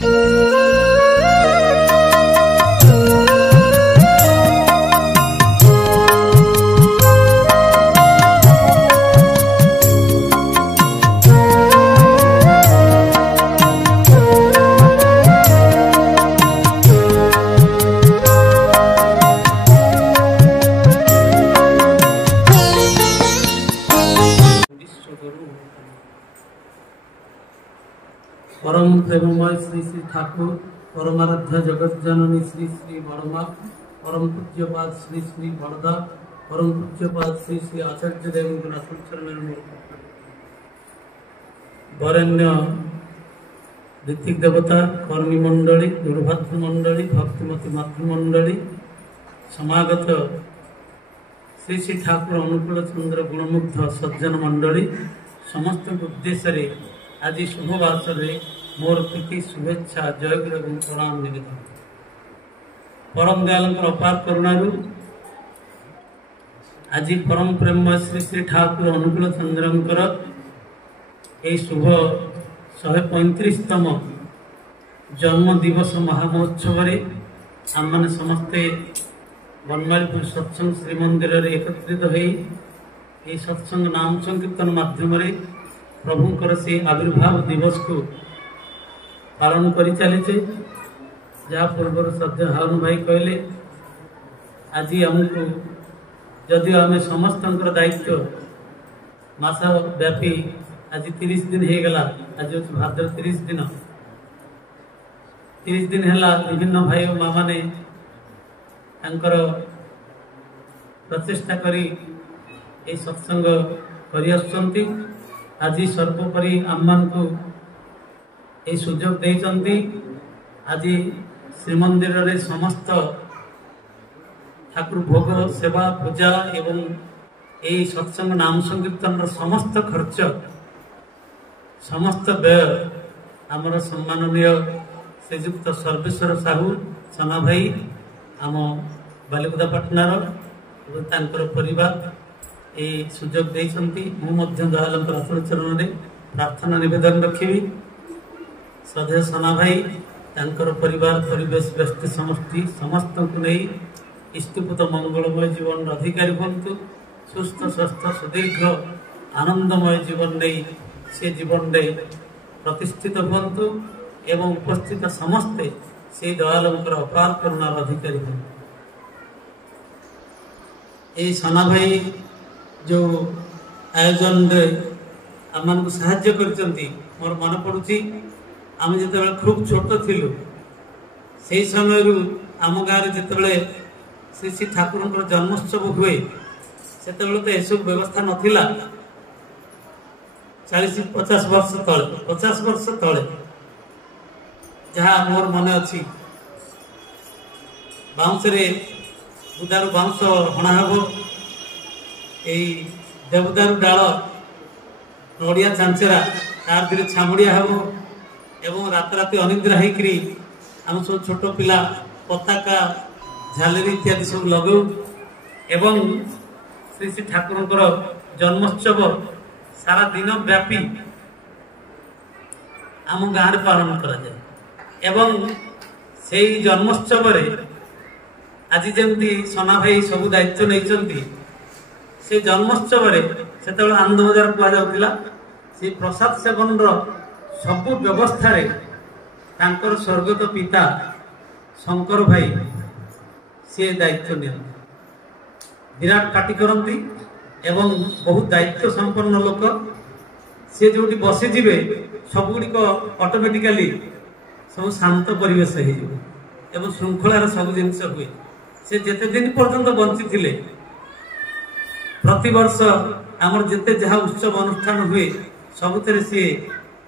परम प्रेममय श्री श्री ठाकुर परमाराध्य जगत जननी श्री श्री बड़मा परम पूज्यपाद श्री श्री बड़दा परम पूज्यपाद श्री श्री आचार्य देवेंद्रनाथ चरण वरेण्य ऋतिक देवता कर्मी मंडली दुर्भातृ मंडली भक्तिमती मातृमंडली समागत श्री श्री ठाकुर अनुकूल चंद्र गुणमुग्ध सज्जन मंडली समस्त उद्देश्य आज शुभवासर मोर प्रीति शुभेच्छा जयगुरु और प्रणाम निवेदन परम दयाल अपार करुणारू आज परम प्रेम श्री श्री ठाकुर अनुकूल चंद्र ये शुभ 135तम जन्म दिवस महामहोत्सव आम मैंने समस्ते बनमालीपुर सत्संग श्रीमंदिर एकत्रित हो सत्संग नाम संकीर्तन माध्यम प्रभुंकर से आविर्भाव दिवस को पालन करी चलीचे जहाँ पूर्व श्रद्धा हाउन भाई कहले आज आमको जदि आम समस्त दायित्व मास व्यापी आज 30 दिन हो गला आज हूँ भाद्र 30 दिन 30 दिन है विभिन्न भाई और माँ मैंने प्रचेषा करी सत्संग कर आज सर्वोपरि आम मान को ये सुजोग देते आज श्रीमंदिर रे समस्त ठाकुर भोग सेवा पूजा एवं ये सत्संग नाम संकीर्तन समस्त खर्च समस्त व्यय आमर सम्माननीय श्रीजुक्त सर्वेश्वर साहू सना भाई आम बालिकुदा पाटनार परिवार ये सुजोग देइछंती दयाल अचल चरण में प्रार्थना निवेदन रखी श्रद्धेय सना भाई तांकर परिवार परिवेश व्यस्त समष्टि समस्त को नहीं स्तूपित मंगलमय जीवन अधिकारी बनतु सुस्थ स्वस्थ सुदीर्घ आनंदमय जीवन नहीं से जीवन में प्रतिष्ठित बनतु एवं उपस्थित समस्ते से दयाल अपार करुणार अधिकारी बनतु। ये सना भाई जो आयोजन आम मान को साहाय्य करचंती मोर मन पड़ुची आम जिते खूब छोट थिलु से समय आम गाँव में जिते श्री श्री ठाकुर जन्मोत्सव हुए से तो यह व्यवस्था नथिला 40-50 वर्ष तले 50 वर्ष तले जहाँ मोर मन अच्छी बाउंस बुदारू बाउंस हणा हम देवदारू डाल नड़िया चांचरा तार धीरे छामुड़िया हम एवं रात राति अनिद्रा होकरी आम सब छोट पिला पताका झालेरी इत्यादि सब लगू एवं श्री श्री ठाकुर जन्मोत्सव सारा दिन व्यापी आम गाँव में पालन कर से जन्मोत्सव आज जमी सना भाई सब दायित्व नहीं से जन्मोत्सव से आनंद बजार कहुला से प्रसाद सेवन सबु व्यवस्था तांकर स्वर्गत पिता शंकर भाई सी दायित्व नि विराट पार्टी करती एवं बहुत दायित्व संपन्न लोक सी जो बसीजे सबुग ऑटोमेटिकली सब शांत परिवेश हो श्रृंखलार सब जिनस हुए से जेते दिन पर्यंत बंची थे प्रति वर्ष आमर जिते जहाँ उत्सव अनुष्ठान हुए सबुरे सी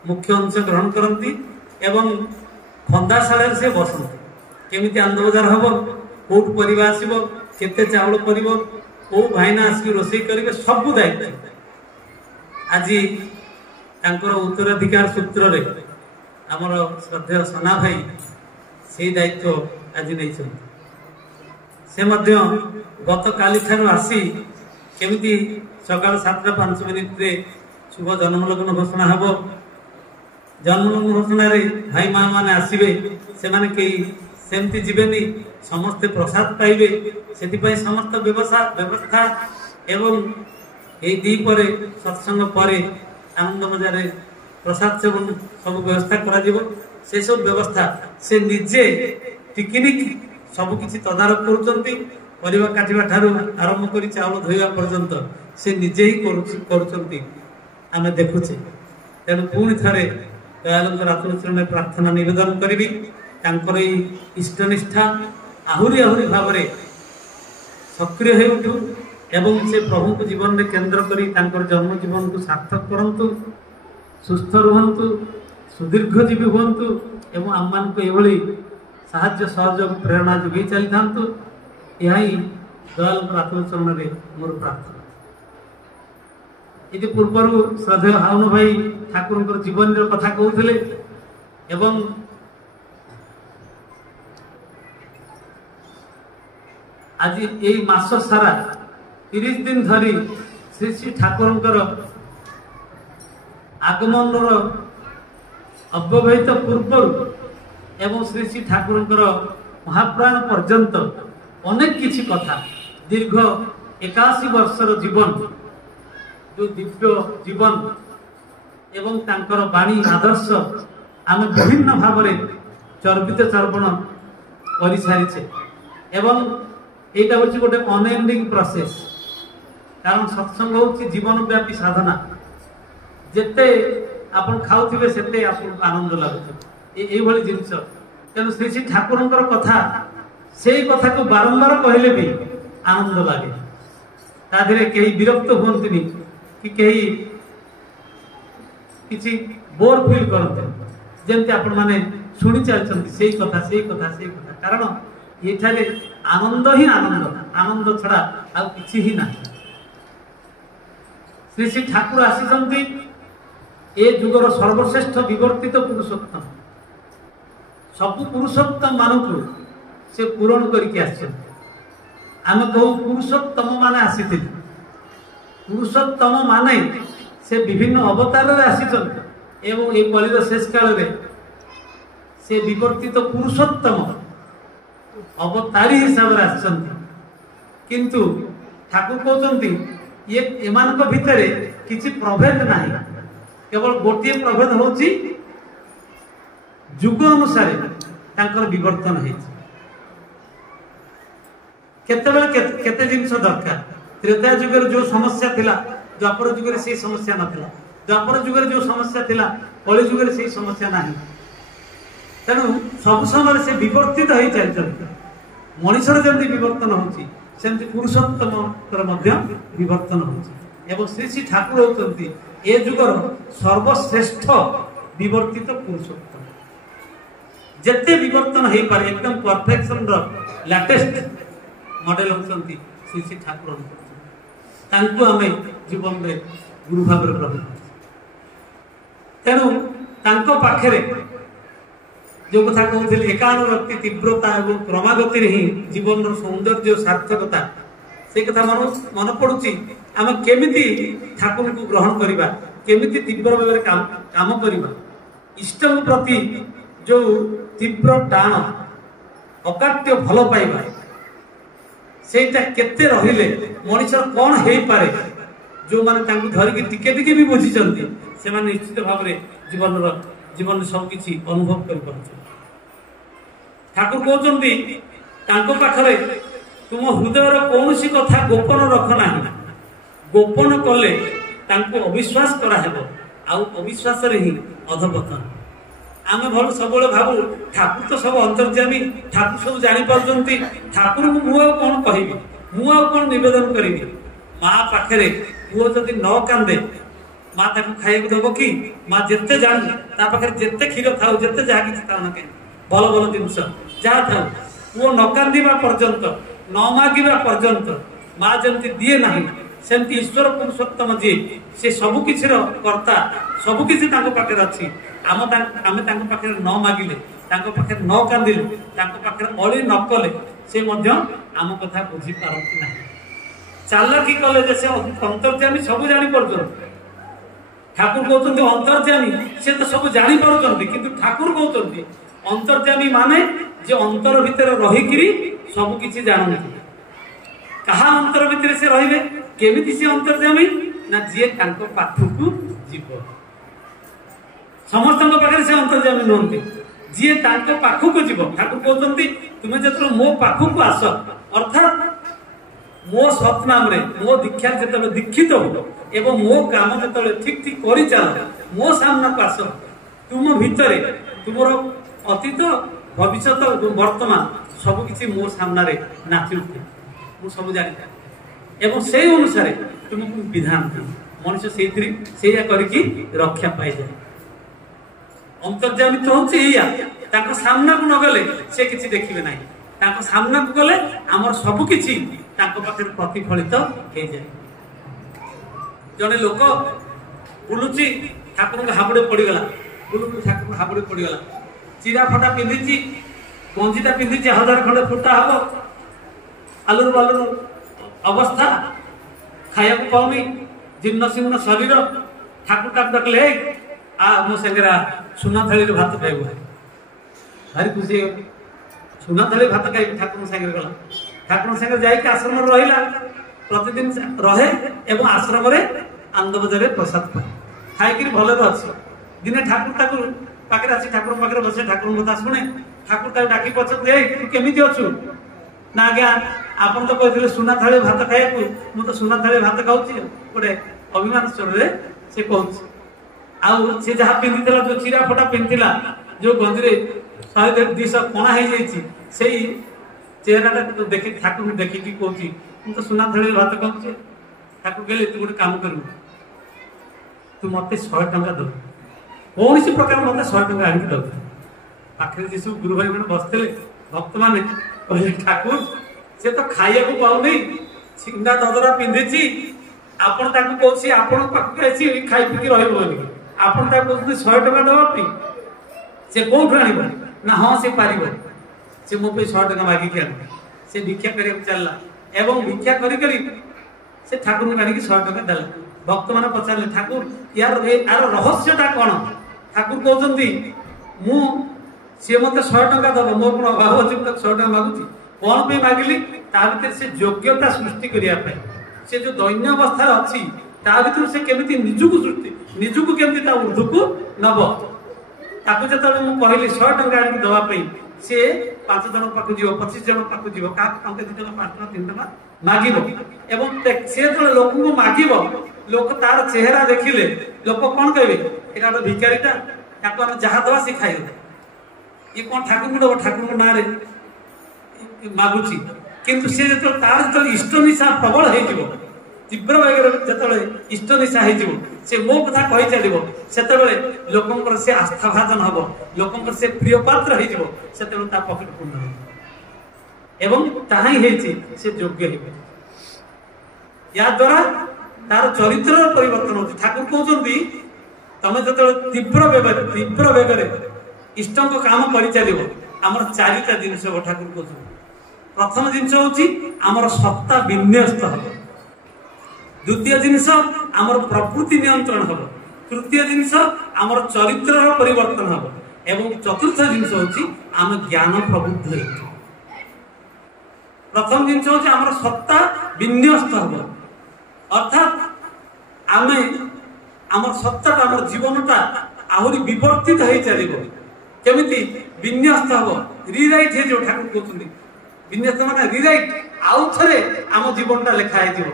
मुख्य अंश ग्रहण करती एवं खंदाशाल से बसती केमी आनंद बजार हम कौट परिवा आसो केते चाउल कर कौ भाईना आसिक रोसे करेंगे सबू दायित्व आज उत्तराधिकार सूत्र रे आमर श्रद्धेय सना भाई से दायित्व आज नहीं से गत काली ठार आसी केमिति सकाल 7:05 शुभ जन्म लग्न घोषणा हम जन्म घोषण भाई माँ मैंने आसवे से सेमती जीवेनी समस्ते प्रसाद पाइबे से समस्त व्यवस्था एवं ये दीपर सत्संग पर आनंद मजार प्रसाद सेवन सब व्यवस्था कर सब व्यवस्था से निजे टिकनिक सबकि तदारख करिवा काटिबा ठारू आरंभ कर चाउल धोइबा पर्यंत से निजे ही आम देखुचे। तेणु पुणी थे दयालंकर आत्मचरण प्रार्थना निवेदन करी इष्टनिष्ठा आहुरी आहुरी भाव में सक्रिय हो उठू एवं से प्रभु को जीवन में केन्द्र कर जन्म जीवन को सार्थक करूँ सुस्थ रुहतु सुदीर्घजीवी हूँ एवं आम मान ये साहाय्य सहयोग प्रेरणा जोगे चली था यह दयालंकर आत्मचरण में मोर प्रार्थना। ये पूर्वर श्रद्धेय हाउन भाई ठाकुर जीवन कथा कहते एवं आज ये मास सारा 30 दिन धरी श्री श्री ठाकुर आगमन अव्यवहित पूर्व एवं श्री श्री ठाकुर महाप्राण पर्यंत अनेक किछि कथा दीर्घ 81 वर्षर जीवन जो दिव्य जीवन एवं तांकर वाणी आदर्श आम विभिन्न भाव में चर्वित चर्वण कर सारी एवं यहाँ हूँ गोटे अनएंडिंग प्रोसेस कारण सत्संग हूँ जीवन व्यापी साधना जिते आप खाऊे से आनंद लगुच ये जिनस तेणु श्री श्री ठाकुर कथा से कथा को बारंबार कहले भी आनंद लगे ताधे कहीं विरक्त हुंतनी कि कहीं किसी बोर फील करते जमती आपण माने शुणी चलते से कथा कारण ये आनंद ही आनंद आनंद छड़ा आ किछि ही ना। श्री श्री ठाकुर आसी ए जुगर सर्वश्रेष्ठ विवर्तित पुरुषोत्तम सबु पुरुषोत्तम मानू से पूरण करके आम कहू पुरुषोत्तम माने आसी पुरुषोत्तम माने से विभिन्न अवतार आसी एवं ये कलिर शेष काल से विवर्तित पुरुषोत्तम अवतारी हिसाब से किंतु ठाकुर कहते ये एमान भितर किसी प्रभेद ना केवल गोटे प्रभेद हूँ जुग अनुसार विवर्तन हो केते जिनस दरकार त्रेता जुग जो समस्या थिला द्वापर जुग से समस्या नथिला द्वापर जुग जो समस्या थिला कलि जुग से समस्या नहीं तेणु सब समय से विवर्तित हो चलते मनुष्यर जमी विवर्तन होमती पुरुषोत्तम विवर्तन हो श्री श्री ठाकुर होती ए जुगर सर्वश्रेष्ठ विवर्तित पुरुषोत्तम जिते विवर्तन हो पारे एकदम परफेक्शन लेटेस्ट मॉडल होती श्री श्री ठाकुर आम जीवन में गुरु भाव ग्रहण तेणु पाखे जो कथा कहते एकानुरक्ति तीव्रता और क्रमागति ही जीवन सौंदर्य सार्थकता से कथा मन पड़ुची आम केमिति ठाकुर को ग्रहण करवा केमिति तीव्र भाव में काम करवा इष्ट प्रति जो तीव्र टाण अकाट्य भल पाइबा सेटा केते रहिले मनुष्य कौन हो पारे जो माने धरिकी टिके टिके भी बुझी से निश्चित भाव में जीवन सब किसी अनुभव कर ठाकुर कहते पाखरे तुम हृदय कौन सी कथा गोपन रखना गोपन कले अविश्वास कराहेब अविश्वास ही अधपतन आम भल सब भावु ठाकुर तो सब अंतर्जामी ठाकुर सब जानी ठाकुर को मुझे कौन कहि मुझे कौन निवेदन करी माँ पाखे पुओ जदि न कांदे माँ खाइक दब कि माँ जिते जान पाखे जिते क्षीर था जिते जहाँ कि कहीं भल भल जिनस जहाँ था पुओ न कांदा पर्यंत न मागिबा पर्यंत माँ जमी दिए ना सेमती ईश्वर पुरुषोत्तम जी से सबकि कर्ता सबकि पाखे अच्छी आम पाखे न मागिले पाखे न कांदिले पाखे अली न कले से आम कथा बुझी पारती ना चालाकी कले से अंतर्जामी सब जानी पार्छ ठाकुर कहते अंतर्जामी से तो सब जानी पारुचंती किंतु ठाकुर कहते अंतर्जामी माने जे अंतर भितर रही सब किछि जानନ୍ତି कहा अंतर भितर से रहिबे केमिति से अंतर्जामी ना जे तांको पाखकु जीव समस्त पाखे से अंतर्जामी नुहंती जी तांको पाखकु जीव ठाकुर कहते तुमे जतरो मो पाखकु आस अर्थात मो सतनाम रे मो दीक्षा जतले दीक्षित हो एवं मो काम जतले ठीक ठीक करि चल मो सामना को आस तुम भितरे तुमरो अतीत भविष्य वर्तमान सब किछि मो सामना रे नाचि उठे मु सब जानि एवं से अनुसार तुमको विधान मनुष्य से करके रक्षा पाई जाए अंतर्जामी तो होछि या ताको सामना को न गले से किछि देखिबे नाही ताको सामना को गले हमर सब किछि ताको पाखे प्रतिफलित हो जाए जने लोक बुलुची ठाकुर हाबुड़े पड़गला बुलुची ठाकुर हाबुड़े पड़गला चिरा फटा पिंधि गंजीटा पिंधि 1000 खंडे फुटा हम आलुर बालुर अवस्था खाया पाऊनी जीर्ण शीर्ण शरीर ठाकुर ताक डकले आ मो संगरा सुना थाली भात खाइबो भारी खुशी सुना थाली भात खाइ ठाकुर संगे गला ठाकुर संगे जाई आश्रम रहिला प्रतिदिन रहे एवं आश्रम रे आनंद बजारे प्रसाद पाए खाई भले अच्छे दिने ठाकुर ताकुर पाखे आसी ठाकुर पाखे बसे ठाकुर कथा शुणे ठाकुर ताक डाकी पचारे तू केमिति अच्छु ना आज्ञा आपन तो कहते सुना थाली भात खाइबू मु तो सुना थाली भात खाऊची गोटे अभिमान स्वर रे से कहूँ आउ से जहाँ पिंधिला जो चिरा फटा पिंधिला जो गंजी 100-200 कणा हो जाई चेहराटा देखी ठाकुर देखिकी कहूँ मु तो सुना थाली भात खाऊची ठाकुर कहले तू गोटे काम करू तू मत 100 टंका दो कौन सी प्रकार मत 100 टंका आनिक दो पाखे जी सब गुरु भाई मैंने बसते भक्त मैंने कहले ठाकुर से तो खाइया को पाऊ नहीं छिंडा ददरा पिंधि आपण ताकू कहूँ आपण पाखक आसी खाई पिकी रही आपण ताकू 100 टंका दवा से कौन आने ना हाँ से पार से मो 100 टंका मागिक आन से भिक्षा कर चलला एवं भिक्षा करी से ठाकुर आनिक 100 टंका देला भक्त मैंने पचारे ठाकुर यार यार रहस्यटा कौन ठाकुर कहते मु सी मत 100 टंका दब मोर कौन अभाव अच्छे 100 टंका मागुची कौन पे मागिली ता भीतर से योग्यता सृष्टि करने से जो दैन्य अवस्था अच्छी ता भीतर से केमिति निजुक सृष्टि निजुक केमिति ता ऊर्ध्व को नब ताकू जो मु कहली 100 टंका आनिक दवाई से 5 जन पाक जीव 25 जन पाक जीव का 2 जन 5 टंका 3 टंका मागिब एवं से जो लोक को मागिब लोक तार चेहरा देखिले लोक कौन कहबे एटा तो भिखारीटा ताको हम जहा दवा से खाइ ये कौन ठाकुर को ठाकुर ना रे मागुची किंतु से जो तार जो इष्ट निशा प्रबल हो जिवो तीव्र वेगर जतले इष्ट निशा हो जिवो से मो कथा कहि चलिबो सेतबेले लोकंकर से आस्था भाजन हबो लोकंकर से प्रिय पात्र हो जिवो सेतबेले ता पॉकेट पूर्ण हो एवं ताहाई हेची से योग्य हेबे या द्वारा तार चरित्र परिवर्तन होती ठाकुर कहते तमें जो तीव्र वेगर इष्ट काम कर चलो आमर 4टा जिनस ठाकुर कहते प्रथम जिनस हूँ आमर सत्ता विन्यस्त हम द्वितीय जिनस आमर प्रकृति नियंत्रण हम तृतीय जिनस आमर चरित्र परिवर्तन हम एवं चतुर्थ जिनस हूँ आम ज्ञान प्रबुद्ध हो प्रथम जिनस हूँ आमर सत्ता विन्यस्त हम अर्थात आमे आमर सत्ता आमर जीवनटा आहरी विवर्तित हो चलो केमिति विन्यस्त हम रिराइट है जो ठाकुर कहते विन्यस्त माने रिराइट आउ थे आम जीवनटा लेखा है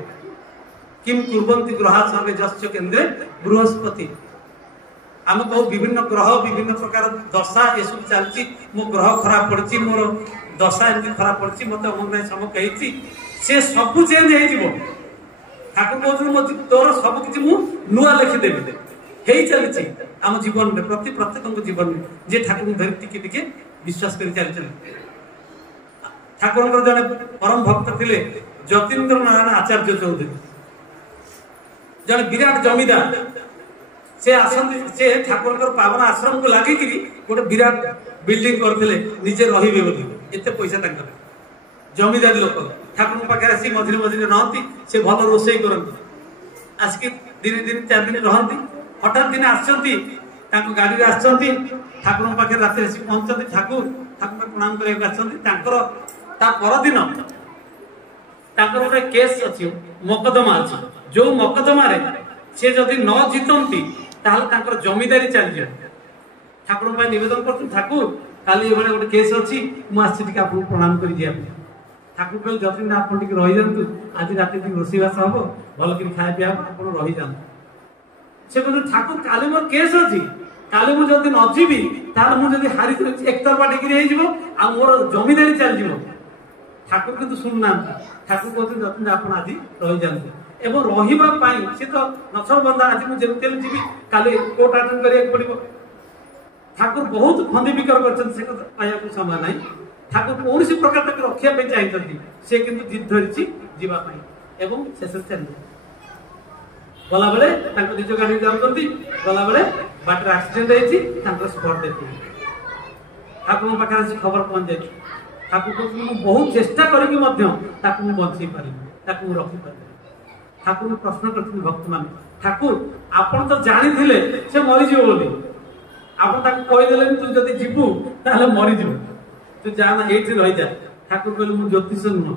किम कुर्वन्ति ग्रहा सर्वे जस्य केन्द्रे बृहस्पति आम कहू विभिन्न ग्रह विभिन्न प्रकार दशा ये सब चलती मो ग्रह खराब पड़ी मोर दशा एमती खराब पड़ी मत अमुक समक कही से सब चेंज हो ठाकुर कहते तोर सब किसी नुआ लिखिदेवी हो चली आम जीवन में प्रत्येक जीवन में जे ठाकुर धरी टिके टिके विश्वास कर चली ठाकुर जड़े परम भक्त थे जतीन्द्र नारायण आचार्य चौधरी जड़े विराट जमीदार से आसती से ठाकुर पावन आश्रम को लगिक गोटे विराट बिल्डिंग करते निजे रे एत पैसा जमीदार लोक ठाकुर पाखे आसी मझे मझे रहती से भल रोषे करती आसिक दिन दिन 4 दिन रहती हठात दिन आसछंती ताको गाड़ी रे आसछंती ठाकुर पाखे रात आसी पहुंचती ठाकुर ठाकुर प्रणाम करके आसछंती तांकर ता परदिन तांकर गोटे केस अछि मकदमा अछि जो मकदमा रे से जदि न जीतंती ताहले तांकर जमीदारी चली जाय ठाकुर पाई निवेदन करथि ठाकुर काली एबळे गोटे केस अछि मु आसी टिका आपन प्रणाम करि दिया ठाकुर कहले जति ना आपन टिक रहि जांतु आज राति टिक रोसी भाषा हबो भल कि खाय पिया आपन रहि जांतु से कहले ठाकुर काली मोर केस अछि काली मु जति न जीबी तार मु जति हारि एक तरफा टिक रहि जिवो आ मोर जमीदारी चल जिवो ठाकुर किंतु सुनना ठाकुर कहते जति आपन आज रहि जांतु एवं रहिबा पाई से तो नछर बंदा आज मु जेते जीबी काली कोर्ट अटेंड करिया पड़िबो ठाकुर बहुत फंदी बिकर करछन से पाया को समय नाही ठाकुर कौन प्रकार तक रखिया पे चाहिए से किंतु जिद धरिछि जीवा पाई एवं शेष चल गला बेले ताको निज गाड़ी जाउछंती गला बेले बाटर एक्सीडेंट हेछि ताको स्पॉट देखि ठाकुर पाखा से खबर पहुंच जाय ठाकुर को बहुत चेष्टा करिकि मध्य ताको बंची पारि ताको रखि पारि ठाकुर प्रश्न करथि भक्त मान ठाकुर आपण तो जानि थिले से मरि जिवो बोली आपण ताको कहि देले तू जदी जीवु ताले मरि जिवु तू जाना एठी रहि जा ठाकुर कहले मु ज्योतिष नुह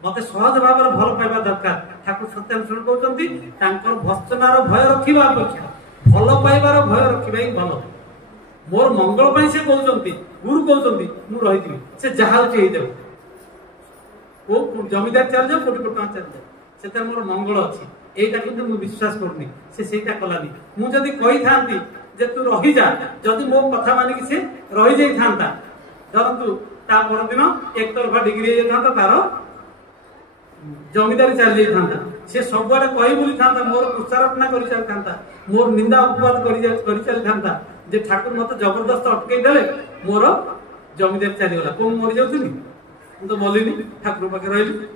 मते सहज भाव भल पाइबा दरकार ठाकुर सत्यानुसरण कहउचंती तांकर भस्तनार भय रखिबा अपेक्षा भल पाइबार भय रखिबा ही भल मोर मंगल पई से कहउचंती गुरु कहउचंती मु रहि जिवि से जहा होचे हे देव ओ जमीदार चल जा कोटी कोटी चल जा सेता मोर मंगल अछि एटा किंतु मु विश्वास करनी से सेटा कलानी मु जदी कहि थांती जे तू रहि जा जदी मो कथा मानि कि से रहि जाई थांता धरतु ता पर दिन एक तरफा डिग्री हे थांता तारो जमीदारी चल जाई थांता से सबवारे कहि बोली थांता मोर प्रचारपना करि चल थांता मोर निंदा अपवाद करि चल थांता जे ठाकुर मते जबरदस्त अटकै देले मोर जमीदारी चली गला को मरि जाउतनी मु तो बोलिनी ठाकुर पाखे रहिली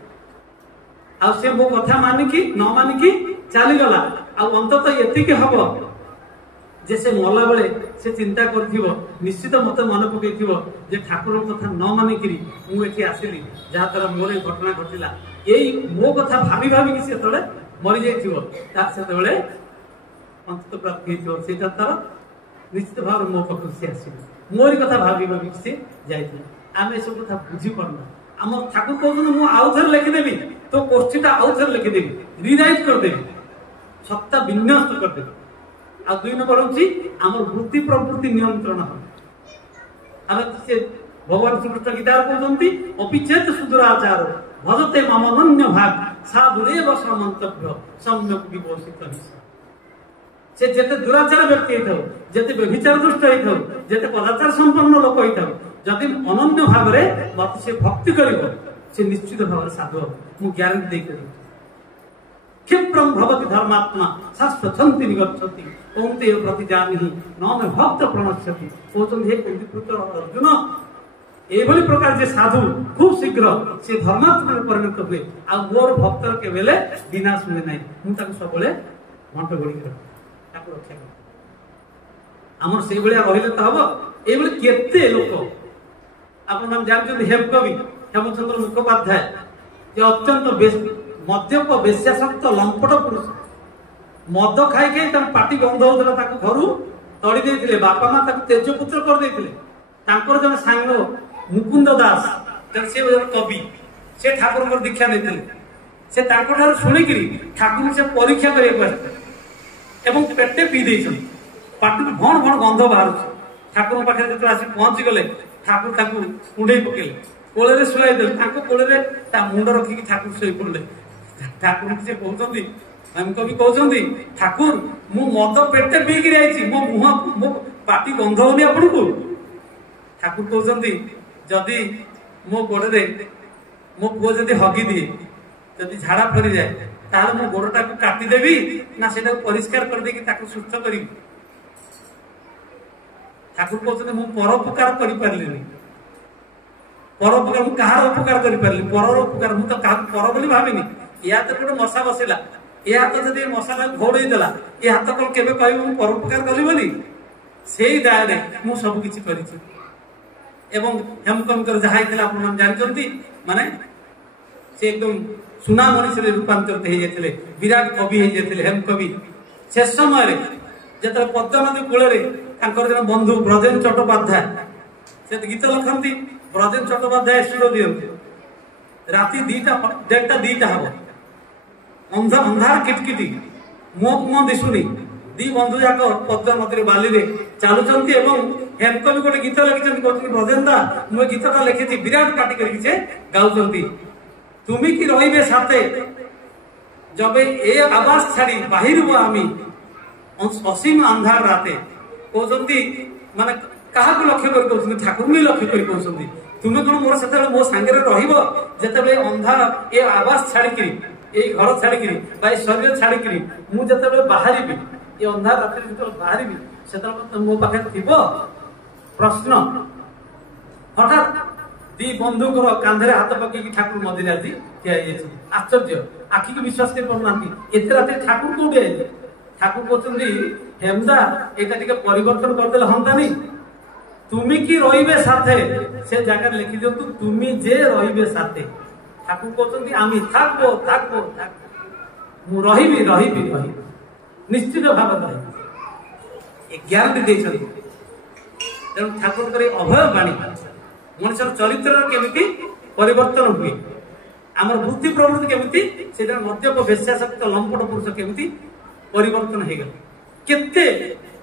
आ से मो कथा मानि कि न मानि कि चली गला आ अंततः एतिके हबो जैसे मला बेले से चिंता करथिबो निश्चित मते मन पकेथिबो जे ठाकुर कथा न मानि करी मु एठी आसिली जहा तरह मोरे घटना घटिला एई मो कथा भाबी भाबी कि से तळे मरि जाइथिबो ता से तळे अंत प्राप्ति हेथिबो सेटा तर निश्चित भाव मो पकु से आसिबो मोरी कथा भाबी भाबी कि से जाइथि आमे सब कथा बुझी पड़ना हम ठाकुर कहउनु मु आउ थर लिखि देबी तो क्वेश्चनटा आउ थर लिखि देबी रीराइट कर देबी सत्ता विन्यास कर देबी आ दुई नंबर होची हमर वृत्ति प्रवृत्ति नियंत्रण हम से भगवान श्री कृष्ण गीता कहउचंती अपिचेत सुदुराचार भजते मम अनन्य भाग साधुरेव समन्तभ्य सम्यक विभूषित से जेते दुराचार व्यक्ति हेथौ जेते व्यभिचार दुष्ट हेथौ जेते पदाचार संपन्न लोक हेथौ जदि अनन्य भाव रे मत से भक्ति करिवो से निश्चित भाव साधु मु ग्यारंटी दे करी क्षिप्रम भवति धर्मात्मा शाश्वतंति निगच्छति ओंते प्रति जानिहि न मे भक्त प्रणश्यति कहउचंती हे कुंती पुत्र अर्जुन एभली प्रकार जे साधु खूब शीघ्र से धर्मात्मा में परिणत हुए आ मोर भक्तर के बेले विनाश हुए नहीं मु ताको सबले घंट घोड़ी कर ताको रक्षा कर हमर से बेले रहिले त हबो एभली केते लोक आपन नाम जानते हेम कवि हेमचंद्र मुखोपाध्याय जे अत्यंत मद्यप बेश्यासक्त लंपट पुरुष मद खाई खाई तम पाटी बंद होतला ताको घरु तड़ी देथिले बापा मा ताको तेजपुत्र कर देथिले तांकर जने सांग मुकुंद दास से कवि से ठाकुर को दीक्षा देथिले से ताको ठार सुनि करी ठाकुर से परीक्षा करे पर एवं पेटे पी देछन पाटी भण भण गंध बाहर ठाकुर पाखे जत आसी पहुंची गले ठाकुर ताको कुंडई पकेले कोळे रे सुलाई दे ताको कोळे रे ता मुंड रखी कि ठाकुर सोई पड़ले ठाकुर से कहउचंती हम कवि कहउचंती ठाकुर मु मद पेटे पी कि आइछि मो मुहा मो पाटी गंध होनी आपन को ठाकुर कहउचंती जदी मो गोड़ रे मो पुओ जदी हगी दिए जदी झाड़ा फरी जाए तार मो गोड़टा को काटी देबी ना सेटा परिष्कार कर दे कि ताको सुस्थ करी ठाकुर कहउचंती मु परोपकार करि परलिनी परोपकार मु कहार उपकार करि परली परर उपकार मु तो कहा पर बोली भाबिनी या तो गोटे मशा बसिला ए हाथ जदि मशा घोड़े देला ए हाथ कौन केबे कहबो मु परोपकार कली बोली सेई दायरे मु सब किछि करिछि एवं हेमकंकर जहा हितला आपन नाम जानचंती माने से एकदम सुना मनीष रे रूपांतरित हे जेतले विराट कवि हे जेतले हेम कवि से समय रे যেতে পদ্মা নদী কূଳରେ ତାଙ୍କର ଜଣେ ବନ୍ଧୁ ବ୍ରଜେନ ଚଟ୍ଟୋପାଧ୍ୟାୟ ସେ ଗୀତ ଲେଖନ୍ତି। ବ୍ରଜେନ ଚଟ୍ଟୋପାଧ୍ୟାୟ ସୁର ଦିଅନ୍ତି। ରାତି 1:30 ହବ, ଅନ୍ଧାର କିଟକିଟି, ମୁହଁ ଦିଶୁନି। ଦି ବନ୍ଧୁ ଯାକ ପଦ୍ମା ନଦୀର ବାଲିରେ ଚାଲୁଛନ୍ତି ଏବଂ ହେମକବି ଗୋଟେ ଗୀତ ଲେଖିଛନ୍ତି। କହୁଛନ୍ତି ବ୍ରଜେନ ଦା ମୁଁ ଏ ଗୀତଟା ଲେଖିଛି, ବିରାଟ କାଟି କରିକି ସେ ଗାଉଛନ୍ତି। তুমি কি রইবে সাথে যবে এ আবাস ছাড়ি বাহিরব আমি অসীম আন্ধার রাতে। কৌଛନ୍ତି মানে কাহাକୁ লক্ষ্ୟ କରି କହୁଛନ୍ତି, ଠାକୁରଙ୍କୁ ଲକ୍ଷ୍ୟ କରି କହୁଛନ୍ତି ତୁମେ କଣ ମୋର ସେତେବେଳେ ମୋ ସାଙ୍ଗରେ ରହିବ ଯେତେବେଳେ ଅନ୍ଧାର ଏ ଆବାସ ଛାଡିକିରି, ଏଇ ଘର ଛାଡିକିରି ବା ଏ ଶରୀର ଛାଡିକିରି ମୁଁ ଯେତେବେଳେ ବାହାରିବି, ଏ ଅନ୍ଧାର ରାତିରେ ଯେତେବେଳେ ବାହାରିବି ସେତେବେଳେ ମୋ ପାଖରେ ଥିବ? ପ୍ରଶ୍ନ। ହଠାତ୍ ଦି ବନ୍ଧୁଙ୍କର କାନ୍ଧରେ ହାତ ପକେଇକି ଠାକୁର ମନ୍ଦିର ଆଜି ଠିଆ ହେଇଯାଇଛି। ଆଶ୍ଚର୍ଯ୍ୟ, ଆଖିକୁ ବିଶ୍ୱାସ କରି ପାରୁନାହାନ୍ତି ଏତେ ରାତିରେ ଠାକୁର କୋଉଠି ଆଇଲେ। ଠାକୁର କହୁଛନ୍ତି ହେମଦା ଏଇଟା ଟିକେ ପରିବର୍ତ୍ତନ କରିଦେଲେ ହନ୍ତାନି। তুমি কি রইবে সাথে সে জায়গায় লিখি দিয়ন্তু তুমি যে রইবে সাথে। ঠাকুর কହୁଛନ୍ତି আমি থাকবো থাকবো থাকবো, ମୁଁ ରହିବି ରହିବି ରହିବି, ନିଶ୍ଚିତ ଭାବରେ ରହିବି, ଏ ଗ୍ୟାରେଣ୍ଟି ଦେଇଛନ୍ତି। ତେଣୁ ଠାକୁରଙ୍କର ଏ ଅଭୟ ବାଣୀ ମଣିଷର ଚରିତ୍ରର କେମିତି ପରିବର୍ତ୍ତନ ହୁଏ, ଆମର ବୃତ୍ତି ପ୍ରବୃତ୍ତି କେମିତି, ସେଇଟା ମଦ୍ୟପ ବେଶ୍ୟାସକ୍ତ ଲମ୍ପଟ ପୁରୁଷ କେମିତି ପରିବର୍ତ୍ତନ ହେଇଗଲା। କେତେ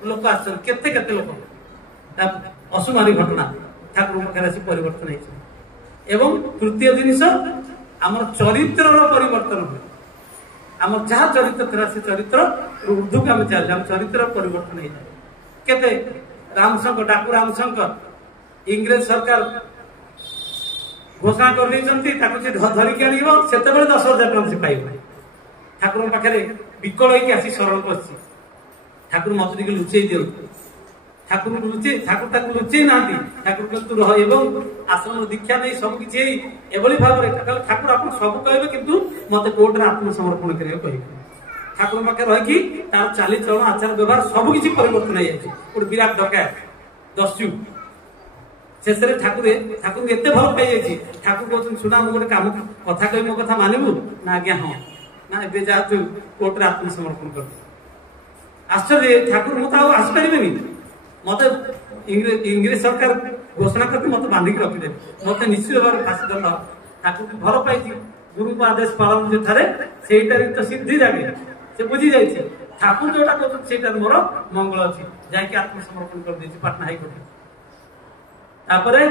ଲୋକ ଆସିଛନ୍ତି, କେତେ କେତେ ଲୋକ ଅସୁମାରୀ ଘଟଣା ଠାକୁର ପାଖରେ ଆସି ପରିବର୍ତ୍ତନ ହେଇଛି। ଏବଂ ତୃତୀୟ ଜିନିଷ ଆମର ଚରିତ୍ରର ପରିବର୍ତ୍ତନ ହୁଏ। ଆମର ଯାହା ଚରିତ୍ର ଥିଲା ସେ ଚରିତ୍ର ଉର୍ଦ୍ଧକୁ ଆମେ ଚାଲିଲେ ଆମ ଚରିତ୍ର ପରିବର୍ତ୍ତନ ହେଇଯାଏ। କେତେ ରାମଶଙ୍କର, ଡାକୁ ରାମଶଙ୍କର ଇଂରେଜ ସରକାର ଘୋଷଣା କରିଦେଇଛନ୍ତି ତାକୁ ସେ ଧରିକି ଆଣିବ, ସେତେବେଳେ 10,000 ଟଙ୍କା ସେ ପାଇବ। ଠାକୁରଙ୍କ ପାଖରେ ବିକଳ ହେଇକି ଆସି ଶରଣ ପଶିଛି। ଠାକୁର ମତେ ଟିକେ ଲୁଚେଇ ଦିଅନ୍ତୁ। ଠାକୁର ତାକୁ ଲୁଚେଇ ନାହାନ୍ତି। ଠାକୁର କିନ୍ତୁ ରହ ଏବଂ ଆଶ୍ରମର ଦୀକ୍ଷା ନେଇ ସବୁ କିଛି ହେଇ ଏଭଳି ଭାବରେ ଠାକୁର ଆପଣ ସବୁ କହିବେ କିନ୍ତୁ ମତେ କୋର୍ଟରେ ଆତ୍ମସମର୍ପଣ କରିବାକୁ କହିବେ। ଠାକୁରଙ୍କ ପାଖରେ ରହିକି ତାର ଚାଲିଚଳନ ଆଚାର ବ୍ୟବହାର ସବୁ କିଛି ପରିବର୍ତ୍ତନ ହେଇଯାଇଛି। ଗୋଟେ ବିରାଟ ଡକାୟତ ଦସ୍ୟୁ ଶେଷରେ ଠାକୁରଙ୍କୁ ଏତେ ଭଲ ପାଇଯାଇଛି, ଠାକୁର କହୁଛନ୍ତି ଶୁଣା ମୁଁ ଗୋଟେ କାମ କଥା କହିବି, ମୋ କଥା ମାନିବୁ ନା? ଆଜ୍ଞା ହଁ। ନା ଏବେ ଯାହା ତୁ କୋର୍ଟରେ ଆତ୍ମସମର୍ପଣ କର। ଆଶ୍ଚର୍ଯ୍ୟ, ଠାକୁର ମୁଁ ତ ଆଉ ଆସିପାରିବିନି, ମତେ ଇଂରେଜ ସରକାର ଘୋଷଣା କରିକି ମତେ ବାନ୍ଧିକି ରଖିଦେବେ, ମତେ ନିଶ୍ଚିତ ଭାବରେ ଫାଶୀ ଦଣ୍ଡ। ଠାକୁରଙ୍କୁ ଭଲ ପାଇଛି, ଗୁରୁଙ୍କ ଆଦେଶ ପାଳନ ଯେଠାରେ ସେଇଟାରେ ତ ସିଦ୍ଧି ଜାଗେ, ସେ ବୁଝି ଯାଇଛି ଠାକୁର ଯୋଉଟା କହୁଛନ୍ତି ସେଇଟାରେ ମୋର ମଙ୍ଗଳ ଅଛି। ଯାଇକି ଆତ୍ମସମର୍ପଣ କରିଦେଇଛି ପାଟନା ହାଇକୋର୍ଟ। ତାପରେ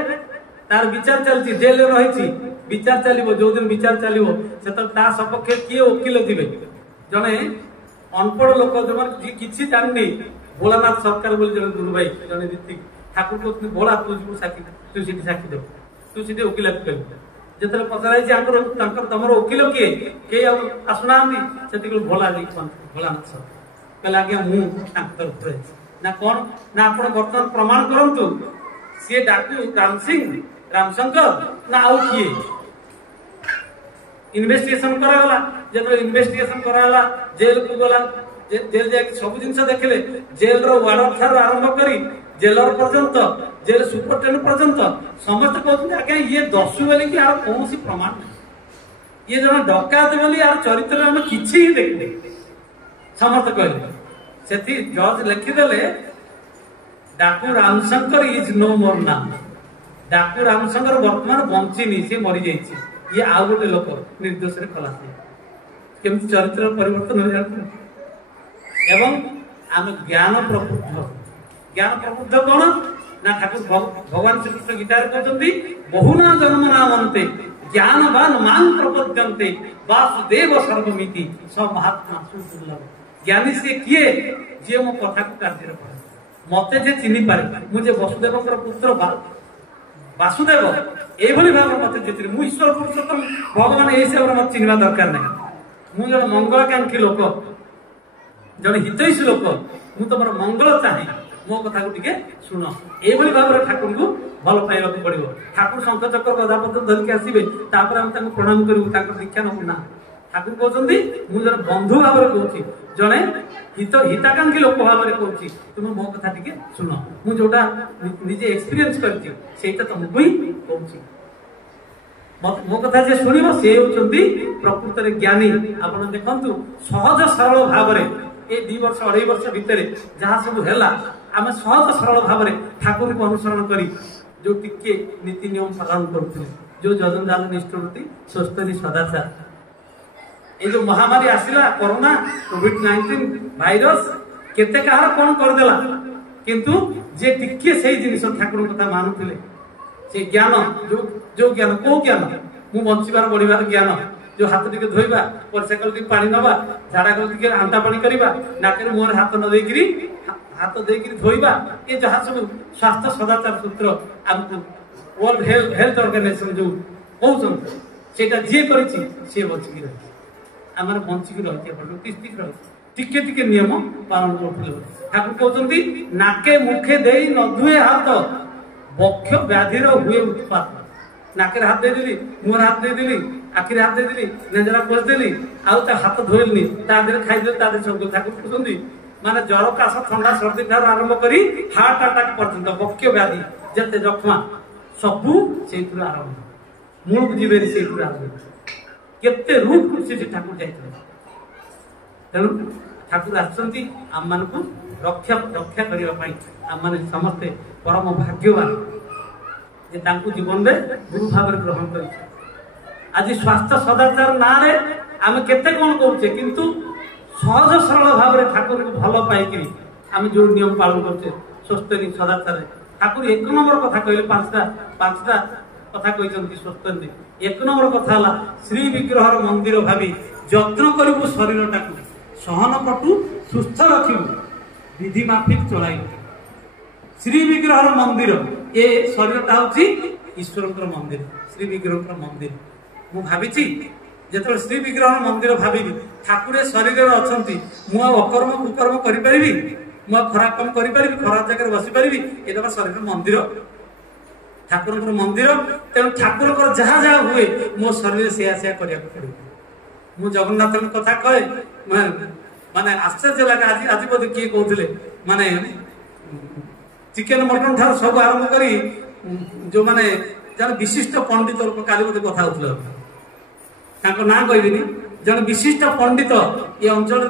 ତାର ବିଚାର ଚାଲିଛି, ଜେଲରେ ରହିଛି, ବିଚାର ଚାଲିବ। ଯୋଉଦିନ ବିଚାର ଚାଲିବ ସେତେବେଳେ ତା ସପକ୍ଷରେ କିଏ ଓକିଲ ଥିବେ? ଜଣେ ଅନପଢ ଲୋକ, ଯୋଉମାନେ କିଛି ଜାଣିନି, ଭୋଳାନାଥ ସରକାର ବୋଲି ଜଣେ ଗୁରୁ ଭାଇ, ଜଣେ ରୀତି। ଠାକୁର କହୁଛନ୍ତି ଭୋଳା ତୁ ଯିବୁ ସାକ୍ଷୀ, ତୁ ସେଠି ସାକ୍ଷୀ ଦେବୁ, ତୁ ସେଠି ଓକିଲାତି କରିବୁ। ଯେତେବେଳେ ପଚରାଇଛି ତାଙ୍କର ତମର ଓକିଲ କିଏ, କେହି ଆଉ ଆସୁନାହାନ୍ତି, ସେତିକି ଭୋଳା ଯାଇକି ଭୋଳାନାଥ ସରକାର କହିଲେ ଆଜ୍ଞା ମୁଁ ତାଙ୍କ ତରଫରୁ ଆଇଛି। ନା କଣ ନା ଆପଣ ବର୍ତ୍ତମାନ ପ୍ରମାଣ କରନ୍ତୁ ସିଏ ଡାକୁ ରାମଶଙ୍କର ନା ଆଉ କିଏ। ଇନଭେଷ୍ଟିଗେସନ କରାଗଲା। ଯେତେବେଳେ ଇନଭେଷ୍ଟିଗେସନ କରାଗଲା, ଜେଲକୁ ଗଲା, ଜେଲ ଯାଇକି ସବୁ ଜିନିଷ ଦେଖିଲେ, ଜେଲର ୱାର୍ଡର ଠାରୁ ଆରମ୍ଭ କରି ଜେଲର ପର୍ଯ୍ୟନ୍ତ, ଜେଲ ସୁପରିଟେଣ୍ଡେଣ୍ଟ ପର୍ଯ୍ୟନ୍ତ ସମସ୍ତେ କହୁଛନ୍ତି ଆଜ୍ଞା ଇଏ ଦସ୍ୟୁ ବୋଲି କି ଆଉ କୌଣସି ପ୍ରମାଣ ନାହିଁ, ଇଏ ଜଣେ ଡକାୟତ ବୋଲି ଆଉ ଚରିତ୍ରରେ ଆମେ କିଛି ହିଁ ଦେଖିଲେ। ସମସ୍ତେ କହିଲେ। ସେଠି ଜଜ ଲେଖିଦେଲେ ଡାକୁ ରାମଶଙ୍କର ଇଜ ନୋ ମୋର ନାମ। ଡାକୁ ରାମଶଙ୍କର ବର୍ତ୍ତମାନ ବଞ୍ଚିନି, ସେ ମରିଯାଇଛି, ଇଏ ଆଉ ଗୋଟେ ଲୋକ ନିର୍ଦ୍ଦୋଷରେ ଖଲାସ। କେମିତି ଚରିତ୍ର ପରିବର୍ତ୍ତନ ହୋଇଯାଉଛି। ଏବଂ ଆମେ ଜ୍ଞାନ ପ୍ରବୁଦ୍ଧ। ଜ୍ଞାନ ପ୍ରବୁଦ୍ଧ କଣ ନା ଠାକୁର ଭଗବାନ ଶ୍ରୀକୃଷ୍ଣ ଗୀତାରେ କହୁଛନ୍ତି ବହୁନା ଜନ୍ମ ନାମନ୍ତେ ଜ୍ଞାନବାନ ମାନ ପ୍ରପଦ୍ୟନ୍ତେ ବାସୁଦେବ ସର୍ବମିତି ସ ମହାତ୍ମା ସୁଦୁର୍ଲଭ। ଜ୍ଞାନୀ ସେ କିଏ? ଯିଏ ମୋ କଥାକୁ କାର୍ଯ୍ୟରେ କରେ, ମତେ ଯେ ଚିହ୍ନି ପାରେ, ମୁଁ ଯେ ବସୁଦେବଙ୍କର ପୁତ୍ର ବାସୁଦେବ এইভাবে ভাবে মতে যেতে ମୁଁ ଈଶ୍ୱର ପୁରୁଷୋତ୍ତମ ଭଗବାନ ଏଇ ହିସାବରେ ମତେ ଚିହ୍ନିବା ଦରକାର ନାହିଁ। ମୁଁ ଜଣେ ମଙ୍ଗଳକାଂକ୍ଷୀ ଲୋକ, ଜଣେ ହିତୈଷୀ ଲୋକ, ମୁଁ ତମର ମଙ୍ଗଳ ଚାହେଁ, ମୋ କଥାକୁ ଟିକେ ଶୁଣ। ଏଇଭଳି ଭାବରେ ଠାକୁରଙ୍କୁ ଭଲ ପାଇବାକୁ ପଡିବ। ଠାକୁର ଶଙ୍ଖ ଚକ୍ର ଗଦାପତ୍ର ଧରିକି ଆସିବେ, ତାପରେ ଆମେ ତାଙ୍କୁ ପ୍ରଣାମ କରିବୁ, ତାଙ୍କର ଦୀକ୍ଷା ନବୁ ନା। ଠାକୁର କହୁଛନ୍ତି ମୁଁ ଜଣେ ବନ୍ଧୁ ଭାବରେ କହୁଛି, ଜଣେ ହିତାକାଂକ୍ଷୀ ଲୋକ ଭାବରେ କହୁଛି, ତୁମେ ମୋ କଥା ଟିକେ ଶୁଣ। ମୁଁ ଯୋଉଟା ନିଜେ ଏକ୍ସପିରିଏନ୍ସ କରିଛି ସେଇଟା ତମକୁ ହିଁ କହୁଛି। ମୋ କଥା ଯେ ଶୁଣିବ ସେ ହେଉଛନ୍ତି ପ୍ରକୃତରେ ଜ୍ଞାନୀ। ଆପଣ ଦେଖନ୍ତୁ ସହଜ ସରଳ ଭାବରେ ए 2 वर्ष 2.5 वर्ष भितर जहाँ सब है आम सहज सरल भाव में ठाकुर को अनुसरण करी जो टिके नीति नियम पालन करुले जो जजनदान निष्ठवृत्ति स्वस्थनी सदाचार ये जो महामारी आसला कोरोना कोविड-19 भाइरस केते कहार कौन करदेला किंतु जे टिके से जिनिस ठाकुर कथा मानुले से ज्ञान जो ज्ञान को ज्ञान मु बंचार बढ़िबार ज्ञान जो हाथ टिके धोइबा परिषा कल पानी नवा झाड़ा कल टिके आंटा पानी करबा नाकेर मुहर हाथ न देकरी हाथ देकरी धोइबा ये जहाँ सब स्वास्थ्य सदाचार सूत्र आमको वर्ल्ड हेल्थ ऑर्गेनाइजेशन जो कहउछन सेटा जे करिछि से बचिकी रहि आमर बंचिकी रहि प्रतिष्ठित रहि टिके टिके नियम पालन करथले ठाकुर कहउछन्ती नाके मुखे देई न धुए हाथ बक्ष व्याधिर हुए उत्पात नाकेर हाथ दे देली मुहर हाथ दे देली आखिर हाथ दे देली नेजरा पोछ देली आउ ता हाथ धोइलनी ता देर खाइ दे ता देर सब ठाकुर कहउछन्ती माने जर काश ठंडा सर्दी ठार आरंभ करी हार्ट अटैक पर्यंत बक्ष व्याधि जते जखमा सबू से आरंभ मूल जीवन से आरंभ केते रूप से ठाकुर जाइए तेणु ठाकुर आसती आम मान को रक्षा रक्षा करने आम मैंने समस्ते परम भाग्यवान जे तांकु जीवन में गुरु भाव ग्रहण कर आज स्वास्थ्य सदाचार ना रे आम केते कौन करुचे किंतु सहज सरल भाव में ठाकुर को भल पाई आम जो नियम पालन करते स्वस्थनी सदाचार ठाकुर 1 नंबर कथा कहले पांचटा कथा कहते स्वस्थनी 1 नंबर कथा है श्री विग्रह मंदिर भावी यत्न करू शरीर टाकू सहन पटु सुस्थ रखू विधि माफिक चलाई श्री विग्रह मंदिर ये शरीरटा हूँ ईश्वर मंदिर श्री विग्रह मंदिर मु भावी जो श्री विग्रह मंदिर भावी ठाकुर शरीर अच्छा मु अकर्म कुकर्म करी मु खराब कम करी खराब जगह बसी पारि ये शरीर मंदिर ठाकुर मंदिर तेणु ठाकुर जहाँ जहाँ हुए मो शरीर से पड़ो मु जगन्नाथ कथा कहे माने आश्चर्य लगे आज आज बोधे किए कहते माने चिकेन मटन ठार सब आरंभ करी जो माने जन विशिष्ट पंडित काली बोधे कथा होता ना कहबी जन विशिष्ट पंडित ये अंचल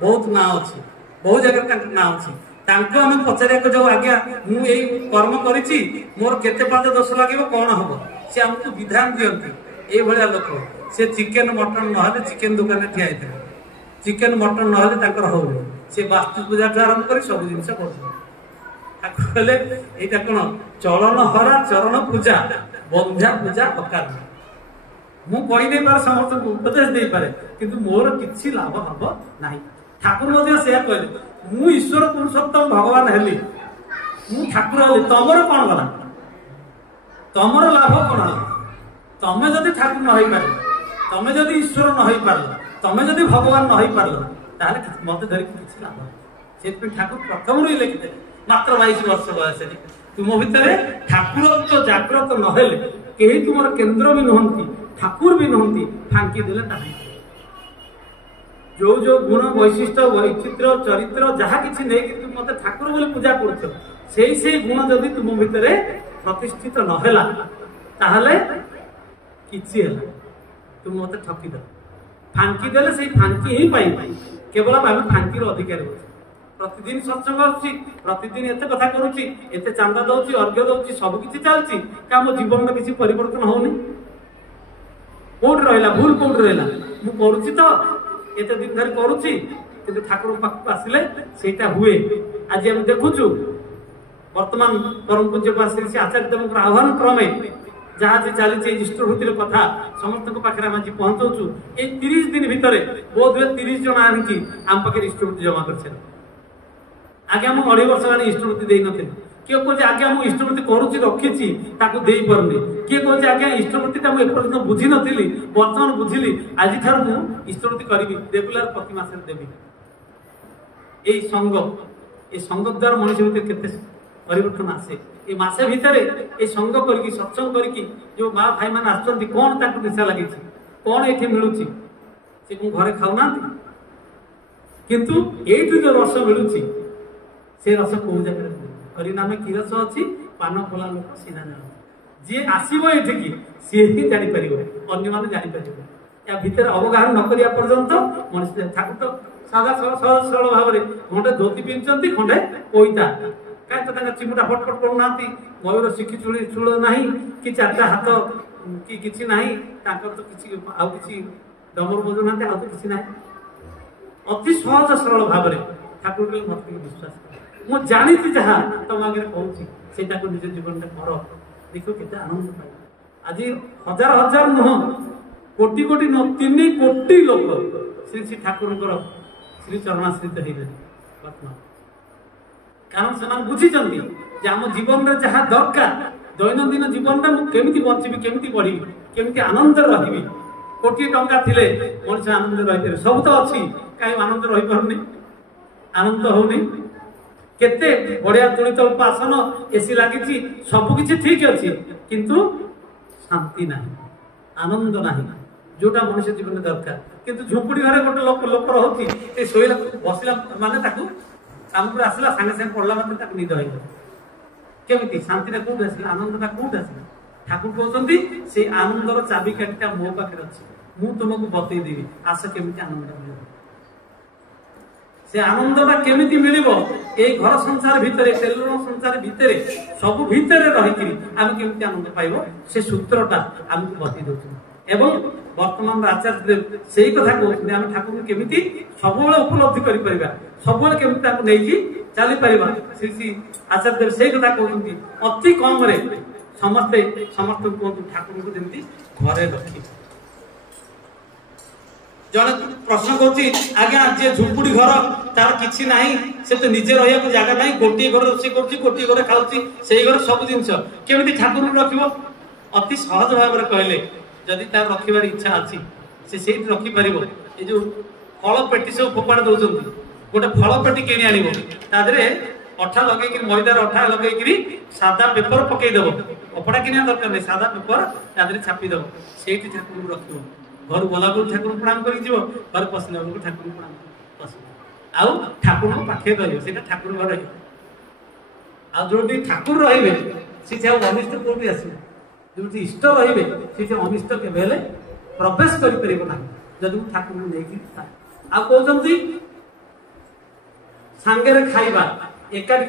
बहुत ना अच्छी बहुत जगह ना अच्छी आम पचार जो आज्ञा मुझे कर्म करी मोर केते पाद दोष लगे कौन हम सी आमको विधान दिखती ये लोक से चिकेन मटन ना चिकेन दुकान ठिया चिकेन मटन ना हो सी वास्तु पूजा आरंभ कर सब जिन कहले यहाँ कौन चलन हरा चरण पूजा बंध्या पूजा अकार मु कही पारे समस्त उपदेश दे पारे किंतु मोर किसी लाभ हम ना ठाकुर से कहले मु ईश्वर पुरुषोत्तम भगवान हेली मु ठाकुर हेली तमर कौन गला तमर लाभ कौन है तमें जदि ठाकुर न पार तमें जदि ईश्वर न पार तमें जदि भगवान न पार मत धरिक किसी लाभ से ठाकुर प्रथम लिखिदे मात्र 22 वर्ष बयस तुम भितर ठाकुरत्व जाग्रत नहेले कहीं तुम केन्द्र भी नुहंती ठाकुर भी नुहंती फांकी देले जो जो गुण वैशिष्ट्य वैचित्र चरित्र जहाँ किसी नहीं कि तुम मत ठाकुर बोले पूजा कर से गुण जदि तुम भितर प्रतिष्ठित नहेला ताहले किछि हैला तुम मत ठकीद फांकी देले से फांकी ही पाई केवल आम फांकी अधिकारी हो प्रतिदिन सत्संग होची प्रतिदिन एते कथा करूची एते चांदा दउची अर्घ्य दउची सब किछि चलची का मो जीवन में किछि परिवर्तन होनी कोड रहला भूल कोड रहला मु करूची तो एते दिन धरि करूची किंतु ठाकुर पाख आसिले सेटा हुए आज हम देखुछु वर्तमान परम पूज्य पास से आचार्य देवकर आह्वान क्रमे जहाँ से चली इष्टभूतिर कथा समस्त पाखे आम आज पहुंचाऊँ ये 30 दिन भितर बोध हुए 30 जन आनिकी आम पाखे इष्टभूति जमा कर आगे हम 2.5 वर्ष हेल्ला इष्टभूति दे नी किए कहे आगे मुझे इष्टभूति करुच्ची रखी दे पारे किए कहे आगे इष्टभूति एपर्यंत बुझी नी बर्तमान बुझिली आज ठार इष्टभूति करी रेगुलार प्रति मास देवी ये संग ये संग द्वारा मनुष्य भीतर केते परिवर्तन आसे ये मासे भितर ये संग करके सत्संग करके जो माँ भाई मैंने आसुँच कौन तक निशा लगी कौन ये मिलूँ सी कौन घरे खाऊना किंतु ये जो रस मिलूँ से रस कौ जगह हरिनाम की रस अच्छी पान खोला लोक सीना जान जी आसो ये सी ही जापर अन्य मैंने जापर या भितर अवगाहन न करिया पर्यंत मनुष्य ठाकुर तो सादा सरल सरल भाव में खंडे धोती पिंधुचंती खंडे ओइता कहीं तो चिमुटा फटफट करूना मयूर शिखी चूल ना कि चार्टा हाथ कि किसी ना तो किसी आउ कि डमर बजूना आउ तो किसी ना अति सहज सरल भाव में ठाकुर मत विश्वास मु जानी जहाँ तुम आगे कहूँ से निज जीवन में कर देखो केते आनंद पाए आज हजार हजार नुह कोटी कोटी 3 कोटी लोक श्री श्री ठाकुर श्री चरणाश्रित वर्तमान कारण से बुझी आम जीवन में जहाँ दरकार दैनंदिन जीवन में मुझे बची केमी बढ़ी केमी आनंद रही कोटी टंका थिले मनुष्य आनंद रही सब तो अच्छी कहीं आनंद रही पारनी आनंद होनी केते बढ़िया तुलित आसन एसी लगी सबकि ठीक अच्छे किंतु शांति ना आनंद ना जोटा मनुष्य जीवन में दरकार किंतु झुंपुड़ी घरे गोटे लोक रोचे शोला बसला माने काम पर आसला सागे सागे पड़ा मतलब निद हो केमी शांति कौट आस आनंदटा कौट आस ठाकुर कहते से आनंदर चाबिकाठीटा मो पाखे अच्छी मु तुमको बतईदेवी आस केमी आनंद मिल से आनंदटा केमी मिल घर संसार भितर टेलर संसार भितर सब भितर रही आम केमी आनंद पाइब से सूत्रटा आमको बतई दौर एवं वर्तमान आचार्य देव से कथा कहते आम ठाकुर केमी सब उपलब्धि कर सब केमी चली पार श्री श्री आचार्य देव से कथा कहते अति कम समस्ते समस्त कहतु ठाकुर को जमी घरे रखी जड़े प्रश्न करा जे झुंपुड़ी घर तार किसी ना से तो निजे रहा जगह ना गोटे घर रोषे गोटे घर खाऊँ से घर सब जिन केमी ठाकुर रख अति सहज भाव में कहले जदि तार रखार इच्छा अच्छी से रखिपर ये जो फल पेटी सब फोपाड़ दौरान गोटे फल पेटी किणी आने अठा लगे मैदार अठा लगे सादा पेपर पकईदेव कपड़ा किना दरकार नहीं सादा पेपर तादे छापीदेव से ठाकुर रख घर गला ठाकुर प्रणाम कर घर पशिला बेलू ठाकुर प्रणाम पस आउ ठाकुर पाखे रही ठाकुर घर जो ठाकुर रे सी अनिष्ट कौटी आस जो इष्ट रे सी अनिष्ट के प्रवेश करना जदि ठाकुर नहीं कहते सांगे खाइबा एकाठी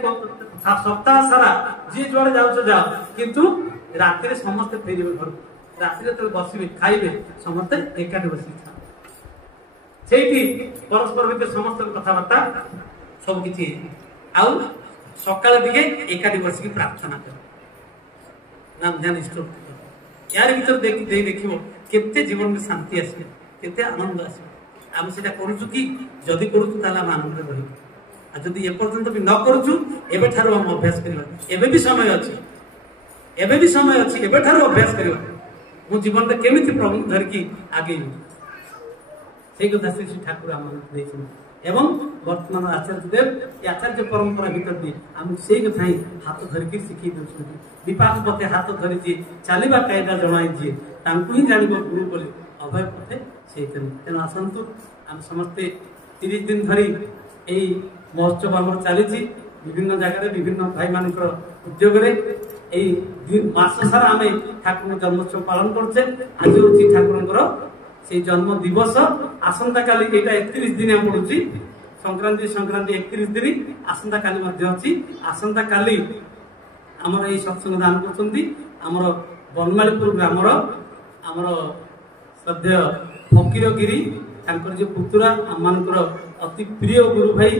सप्ताह सारा जी जुआड़े जाओ किंतु राति समस्ते फेर घर राति तो बसबे खाइबे समस्ते एकाठी बस परस्पर भीतर समस्त कथबार्ता सबकि आउ सकाल टे एकाठी बस प्रार्थना कर नाम ध्यान इष्ट यार भीतर देख केते जीवन में शांति आसे केते आनंद आसे आम से करूँ कि जदि करूँ आम आनंद रही जदि एपर्यंत भी न करूँ एवं आम अभ्यास करवा एवं भी समय अच्छी एवं भी समय अच्छी एवं अभ्यास करवा मो जीवन में केमी प्रभु धरिकी आगे से कथा श्री श्री ठाकुर आम एवं वर्तमान आचार्य देव आचार्य परंपरा भीतर भी आम से कथा ही हाथ धरिकी शिखी दौरान विपाक पथे हाथ धरी चलवा कायदा जनाई जी ही जान गुरु बोले अभय पथे से तेणु आसतु आम समस्ते 30 दिन धरी यही महोत्सव आम चली विभिन्न जगह विभिन्न भाई मान उद्योग मास सारा आम ठाकुर जन्मोत्सव पालन करुचे आज हूँ ठाकुर से जन्म दिवस आसंता काली यहाँ 31 दिन पड़ुची संक्रांति संक्रांति 31 दिन आसंता काली अच्छी आसंता काली आमर ये सत्संग दान कर बनमालीपुर ग्रामर आमर श्रद्धेय फकीरगिरी जो पुतुरा आम अति प्रिय गुरु भाई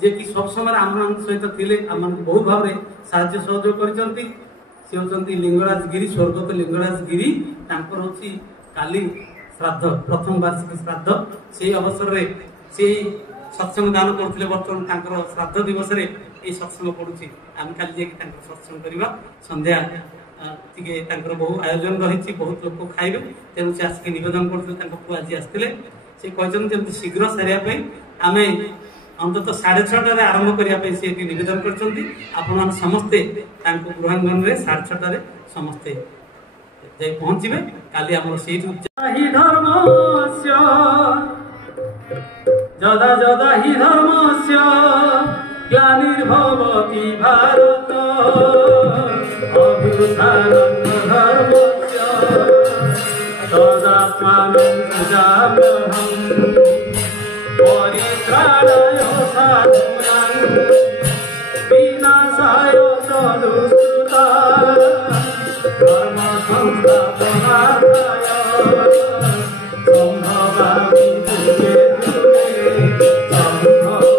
जे कि सब समय आम सहित थे आम बहुत भाव में साहाय्य सहयोग कर लिंगराज गिरी स्वर्गत लिंगराज गिरी हूँ काली श्राद्ध प्रथम वार्षिक श्राद्ध से अवसर में से सत्संग दान करते बर्तमान श्राद्ध दिवस ये सत्संग पड़ुची आम का सत्संग करवा संध्या टे बहु आयोजन रही बहुत लोग खाइबे तेणु से आसिक निवेदन कर आज आसते से कहते शीघ्र सारे आम अंतत 6:30 आरंभ करने से निवेदन कर समस्ते गृहांगन में 6:30 समस्ते जाई पहुंचे काली आम से जदा जदा हि धर्मस्य ग्लानिर्भवति भारत अभ्युत्थानं धर्मस्य सदा आत्मानं सुजाम्यहम् परित्राणाय साधूनां विनाशाय च दुष्कृतां धर्म संस्थापनार्थाय सम्भवामि युगे युगे सम्भवामि